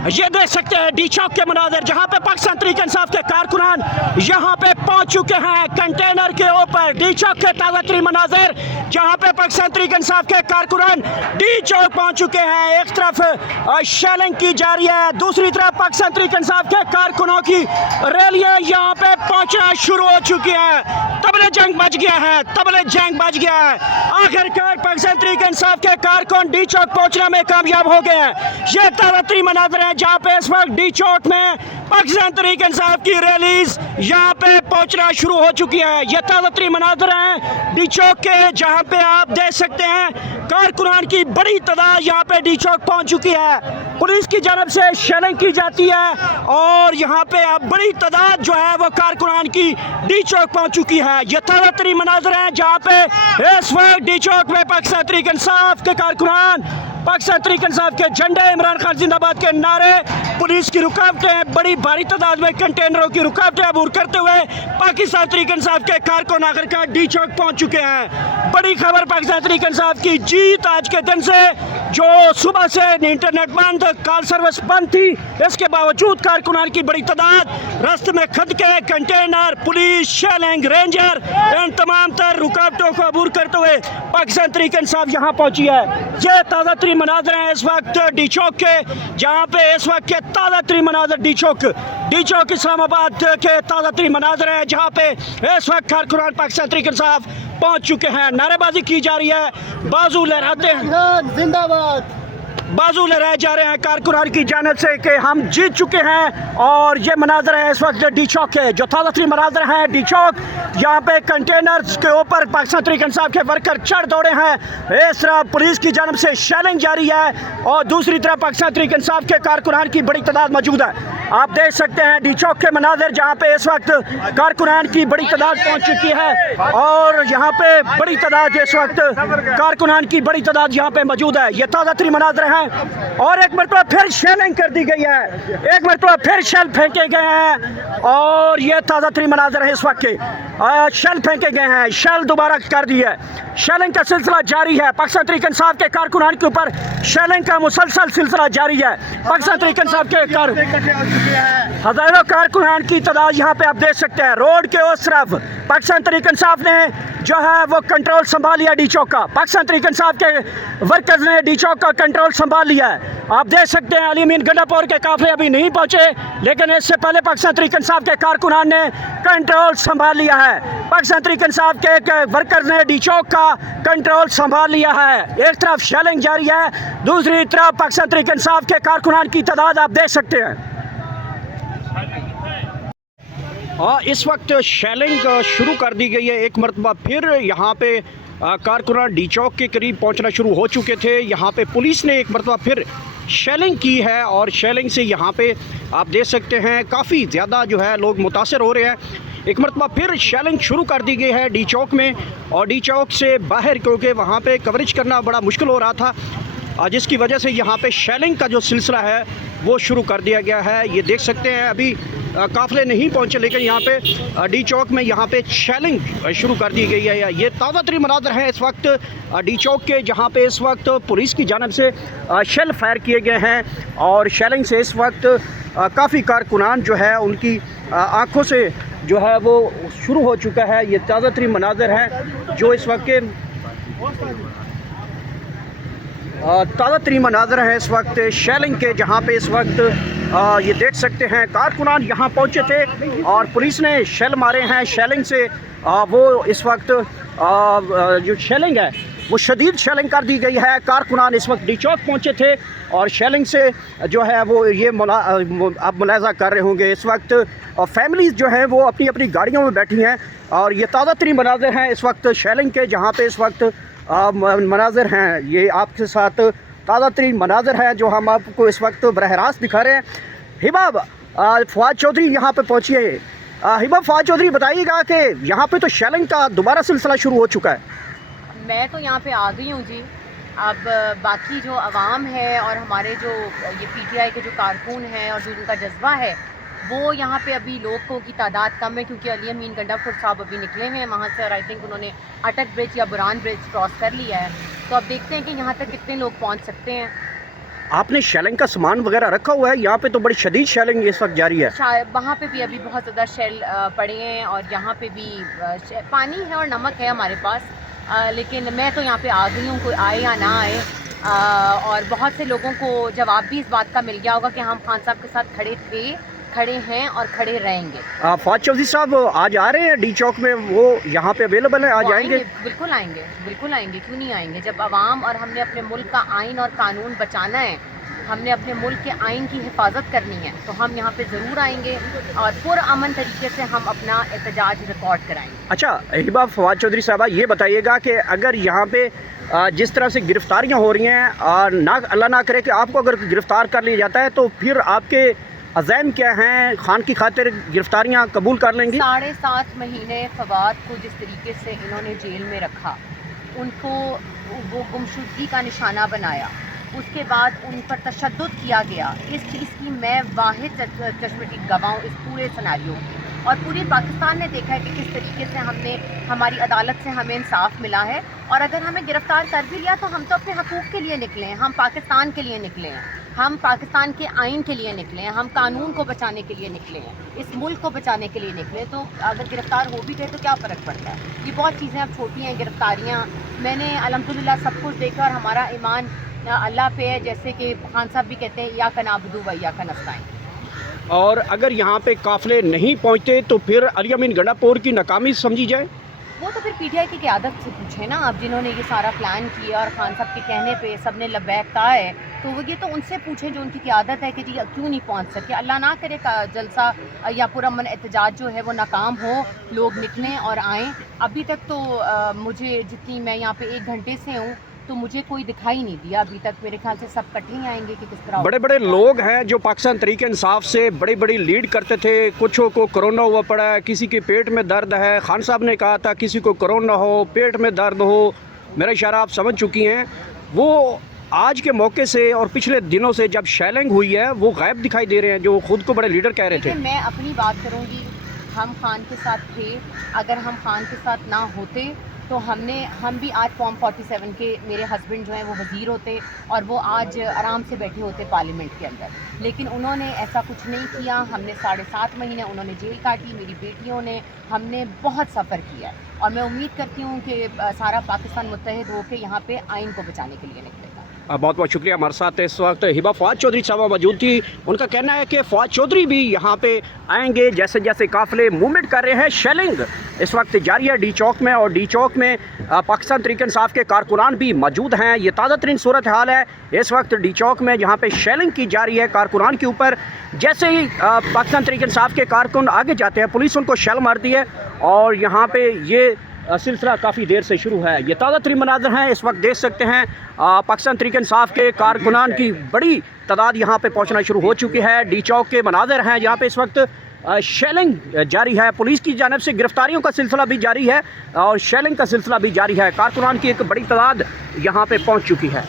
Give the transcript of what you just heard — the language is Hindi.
ये देख सकते हैं डी चौक के मनाजिर जहां पे पाकिस्तान तहरीक इंसाफ के कारकुनान यहां पे पहुंच चुके हैं कंटेनर के ऊपर। डी चौक के ताज़ा तरीन मनाजिर जहां पे पाकिस्तान तहरीक इंसाफ के कारकुनान डी चौक पहुंच चुके हैं। एक तरफ शेलिंग की जा रही है, दूसरी तरफ पाकिस्तान तहरीक इंसाफ के कारकुनों की रैलियां यहां पे पहुंचना शुरू हो चुकी है। तबले जंग बच गया है, तबले जंग बच गया है। आखिरकार पाकिस्तान तहरीक इंसाफ के कारकुन डी चौक पहुंचने में कामयाब हो गए हैं। ये ताज़ा तरीन मनाजिर है जहाँ पे इस वक्त डी चौक में पाकिस्तान तहरीक इंसाफ की रैलीज यहाँ पे पहुँचना शुरू हो चुकी है। ये ताज़ा तरीन मनाजिर हैं डी चौक के जहाँ पे आप देख सकते हैं कारकुनान की बड़ी तादाद यहाँ पे डी चौक पहुँच चुकी है। पुलिस की जानब से शेलिंग की जाती है और यहाँ पे अब बड़ी तादाद जो है वो कारकुनान की डी चौक पहुँच चुकी है। ये ताज़ा तरीन मनाजिर हैं जहाँ पे इस वक्त डी चौक में पाकिस्तान तहरीक इंसाफ के कारकुनान पाकिस्तान तहरीक इंसाफ के झंडे, इमरान खान जिंदाबाद के नारे, पुलिस की रुकावटें, बड़ी भारी तादाद में कंटेनरों की रुकावटें अबूर करते हुए पाकिस्तान तहरीक इंसाफ के कारकुन आखिरकार डी चौक पहुंच चुके हैं। बड़ी खबर पाकिस्तान तहरीक इंसाफ की जीत आज के दिन से, जो सुबह से इंटरनेट बंद, कॉल सर्विस बंद थी, इसके बावजूद कारकुनान की बड़ी तादाद रास्ते में खद के कंटेनर, पुलिस, शेलिंग, रेंजर, इन तमाम तर रुकावटों को अबूर करते हुए पाकिस्तान तहरीक इंसाफ यहाँ पहुंची है। ये ताज़ा तरीन मनाजिर हैं इस वक्त डी चौक के, जहाँ पे इस वक्त के ताज़ा तरीन मनाजिर डी चौक इस्लामाबाद के ताज़ा तरीन मनाजिर हैं जहाँ पे इस वक्त कारकुनान पाकिस्तान तहरीक इंसाफ पहुँच चुके हैं। नारेबाजी की जा रही है, बाजू लहराते हैं, जिंदाबाद, बाजू लहराए जा रहे हैं कारकुनान की जानिब से कि हम जीत चुके हैं। और ये मनाजर है इस वक्त डी चौक के, जो ताज़ा तरीन मनाजर हैं डी चौक, यहाँ पे कंटेनर्स के ऊपर पाकिस्तान तहरीक इंसाफ के वर्कर चढ़ दौड़े हैं। इस तरह पुलिस की जानिब से शेलिंग जारी है और दूसरी तरफ पाकिस्तान तहरीक इंसाफ के कारकुनान की बड़ी तादाद मौजूद है। आप देख सकते हैं डी चौक के मनाजिर जहाँ पे इस वक्त कारकुनान की बड़ी तादाद पहुँच चुकी है और यहाँ पे बड़ी तादाद इस वक्त कारकुनान की बड़ी तादाद यहाँ पे मौजूद है। ये ताज़ा तरीन मनाजिर हैं और एक मरतबा फिर शेलिंग कर दी गई है, एक मरतबा फिर शेल फेंके गए हैं और ये ताज़ा तरीन मनाजिर है इस वक्त के। शेल फेंके गए हैं, शेल दोबारा कर दी है, शेलिंग का सिलसिला जारी है। पाकिस्तान तहरीक इंसाफ के कारकुनान के ऊपर शेलिंग का मुसलसल सिलसिला जारी है। पाकिस्तान तहरीक इंसाफ के हजारों कारकुनान की तादाद यहाँ पे आप देख सकते हैं। रोड के उस तरफ पाकिस्तान तहरीक इंसाफ ने जो है वो कंट्रोल संभाल लिया डी चौक का, पाकिस्तान तहरीक इंसाफ के वर्कर्स ने डी चौक का कंट्रोल संभाल लिया है। आप देख सकते हैं अली अमीन गंडापुर के काफिले अभी नहीं पहुंचे, लेकिन इससे पहले पाकिस्तान तहरीक इंसाफ के कारकुनान ने कंट्रोल संभाल लिया है। पाकिस्तान तहरीक इंसाफ के वर्कर्स ने डी चौक का कंट्रोल संभाल लिया है। एक तरफ शेलिंग जारी है, दूसरी तरफ पाकिस्तान तहरीक इंसाफ के कारकुनान की तादाद आप देख सकते हैं। इस वक्त शेलिंग शुरू कर दी गई है। एक मरतबा फिर यहाँ पे कारकुनान डी चौक के करीब पहुँचना शुरू हो चुके थे। यहाँ पे पुलिस ने एक मरतबा फिर शेलिंग की है और शेलिंग से यहाँ पे आप देख सकते हैं काफ़ी ज़्यादा जो है लोग मुतासर हो रहे हैं। एक मरतबा फिर शेलिंग शुरू कर दी गई है डी चौक में और डी चौक से बाहर, क्योंकि वहाँ पे कवरेज करना बड़ा मुश्किल हो रहा था, जिसकी वजह से यहाँ पे शेलिंग का जो सिलसिला है वो शुरू कर दिया गया है। ये देख सकते हैं अभी काफ़िले नहीं पहुँचे, लेकिन यहाँ पे डी चौक में यहाँ पे शेलिंग शुरू कर दी गई है। ये ताज़ा तरीन मनाज़र हैं इस वक्त डी चौक के, जहाँ पे इस वक्त पुलिस की जानब से शेल फायर किए गए हैं और शेलिंग से इस वक्त काफ़ी कारकुनान जो है उनकी आँखों से जो है वो शुरू हो चुका है। ये ताज़ा तरीन मनाज़र हैं जो इस वक्त के ताज़ा तरीन मनाज़र है इस वक्त शेलिंग के, जहाँ पे इस वक्त ये देख सकते हैं कारकुनान यहाँ पहुँचे थे और पुलिस ने शेल मारे हैं। शेलिंग से वो इस वक्त जो शेलिंग है वो शदीद शेलिंग कर दी गई है। कारकुनान इस वक्त डी चौक पहुँचे थे और शेलिंग से जो है वो ये आप मुलाज़ा कर रहे होंगे इस वक्त फैमिलीज़ जो हैं वो अपनी अपनी गाड़ियों में बैठी हैं और ये ताज़ा तरीन मनाज़र हैं इस वक्त शेलिंग के, जहाँ पे इस वक्त मनाज़र हैं। ये आपके साथ ताज़ा तरीन मनाज़र हैं जो हम आपको इस वक्त बरह रास्त दिखा रहे हैं। हिबा फवाद चौधरी यहाँ पे पहुँची है। हिबा फवाद चौधरी बताइएगा कि यहाँ पे तो शेलिंग का दोबारा सिलसिला शुरू हो चुका है। मैं तो यहाँ पे आ गई हूँ जी। अब बाकी जो अवाम है और हमारे जो ये पीटीआई के जो कारकुन हैं और जो उनका जज्बा है वो यहाँ पे अभी लोगों की तादाद कम है, क्योंकि अली अमीन गंडापुर साहब अभी निकले हुए हैं वहाँ से और आई थिंक उन्होंने अटक ब्रिज या बुरान ब्रिज क्रॉस कर लिया है। तो अब देखते हैं कि यहाँ तक कितने लोग पहुँच सकते हैं। आपने शेलिंग का सामान वगैरह रखा हुआ है? यहाँ पे तो बड़ी शदीद शेलिंग इस वक्त जारी है। शायद वहाँ पे भी अभी बहुत ज़्यादा शेल पड़े हैं और यहाँ पे भी पानी है और नमक है हमारे पास, लेकिन मैं तो यहाँ पे आ गई हूँ, कोई आए या ना आए। और बहुत से लोगों को जवाब भी इस बात का मिल गया होगा कि हम खान साहब के साथ खड़े थे, खड़े हैं और खड़े रहेंगे। फवाद चौधरी साहब आज आ रहे हैं डी चौक में, वो यहाँ पे अवेलेबल है, आज आएंगे? बिल्कुल आएंगे, बिल्कुल आएंगे, क्यों नहीं आएंगे। जब आवाम और हमने अपने मुल्क का आइन और कानून बचाना है, हमने अपने मुल्क के आइन की हिफाजत करनी है, तो हम यहाँ पे ज़रूर आएंगे और पुरअमन तरीके से हम अपना एहतजाज रिकॉर्ड कराएंगे। अच्छा हिबा, फवाद चौधरी साहबा ये बताइएगा कि अगर यहाँ पे जिस तरह से गिरफ्तारियाँ हो रही हैं, ना अल्लाह ना करे कि आपको अगर गिरफ़्तार कर लिया जाता है, तो फिर आपके अज़ैम क्या हैं? खान की खातिर गिरफ्तारियाँ कबूल कर लेंगी? 7.5 महीने फवाद को जिस तरीके से इन्होंने जेल में रखा, उनको वो गुमशुदगी का निशाना बनाया, उसके बाद उन पर तशद्दुद किया गया, इस चीज़ की मैं वाहिद चश्मदीद गवाह हूँ इस पूरे सिनेरियो की। और पूरे पाकिस्तान ने देखा है कि किस तरीके से हमारी अदालत से हमें इंसाफ मिला है। और अगर हमें गिरफ़्तार कर भी लिया तो हम तो अपने हकूक़ के लिए निकले हैं, हम पाकिस्तान के लिए निकले हैं, हम पाकिस्तान के आइन के लिए निकले हैं, हम कानून को बचाने के लिए निकले हैं, इस मुल्क को बचाने के लिए निकले। तो अगर गिरफ़्तार हो भी गए तो क्या फ़र्क पड़ता है? ये बहुत चीज़ें अब छोटी हैं गिरफ़्तारियाँ। मैंने अल्हम्दुलिल्लाह सब कुछ देखा और हमारा ईमान अल्लाह पे है, जैसे कि खान साहब भी कहते हैं, या का नाबुदू व या का नस्ताइन। और अगर यहाँ पे काफ़िले नहीं पहुँचते तो फिर अली अमीन गंडापुर की नाकामी समझी जाए? वो तो फिर पीटीआई की क़यादत से पूछे ना, अब जिन्होंने ये सारा प्लान किया और खान साहब के कहने पे सब ने लब्बैक कहा है, तो वो ये तो उनसे पूछें जो उनकी क़यादत है कि जी क्यों नहीं पहुंच सके। अल्लाह ना करे का जलसा या पुरअमन एहतजाज जो है वो नाकाम हो, लोग निकलें और आएँ। अभी तक तो मुझे जितनी, मैं यहाँ पे 1 घंटे से हूँ, तो मुझे कोई दिखाई नहीं दिया अभी तक। मेरे ख्याल से सब इकट्ठे ही आएंगे कि किस तरह। बड़े बड़े लोग हैं जो पाकिस्तान तहरीक इंसाफ से बड़ी बड़ी लीड करते थे, कुछों को कोरोना हुआ पड़ा है, किसी के पेट में दर्द है। खान साहब ने कहा था किसी को कोरोना हो, पेट में दर्द हो, मेरा इशारा आप समझ चुकी हैं। वो आज के मौके से और पिछले दिनों से जब शेलिंग हुई है वो गायब दिखाई दे रहे हैं, जो खुद को बड़े लीडर कह रहे थे। मैं अपनी बात करूँगी, हम खान के साथ थे, अगर हम खान के साथ ना होते तो हम भी आज फॉर्म 47 के, मेरे हस्बैंड जो हैं वो वज़ीर होते और वो आज आराम से बैठे होते पार्लियामेंट के अंदर। लेकिन उन्होंने ऐसा कुछ नहीं किया। हमने 7.5 महीने उन्होंने जेल काटी, मेरी बेटियों ने, हमने बहुत सफ़र किया और मैं उम्मीद करती हूँ कि सारा पाकिस्तान मुत्तहिद होकर यहाँ पे आइन को बचाने के लिए निकलेगा। बहुत बहुत शुक्रिया। हमारे साथ इस वक्त हिबा फवाद चौधरी साहब मौजूद थी। उनका कहना है कि फवाद चौधरी भी यहाँ पे आएंगे जैसे जैसे काफ़िले मूवमेंट कर रहे हैं। शेलिंग इस वक्त जारी है डी चौक में, और डी चौक में पाकिस्तान तहरीक इंसाफ के कारकुनान भी मौजूद हैं। ये ताज़ा तरीन सूरत हाल है इस वक्त डी चौक में, जहाँ पे शेलिंग की जा रही है कारकुनान के ऊपर। जैसे ही पाकिस्तान तहरीक इंसाफ के कारकुन आगे जाते हैं, पुलिस उनको शेल मारती है और यहाँ पे ये सिलसिला काफ़ी देर से शुरू है। ये ताज़ा तरीन मनाज़र हैं, इस वक्त देख सकते हैं पाकिस्तान तहरीक इंसाफ के कारकुनान की बड़ी तादाद यहाँ पे पहुँचना शुरू हो चुकी है। डी चौक के मनाज़र हैं जहाँ पे इस वक्त शेलिंग जारी है। पुलिस की जानिब से गिरफ्तारियों का सिलसिला भी जारी है और शेलिंग का सिलसिला भी जारी है। कारकुनान की एक बड़ी तादाद यहाँ पे पहुँच चुकी है।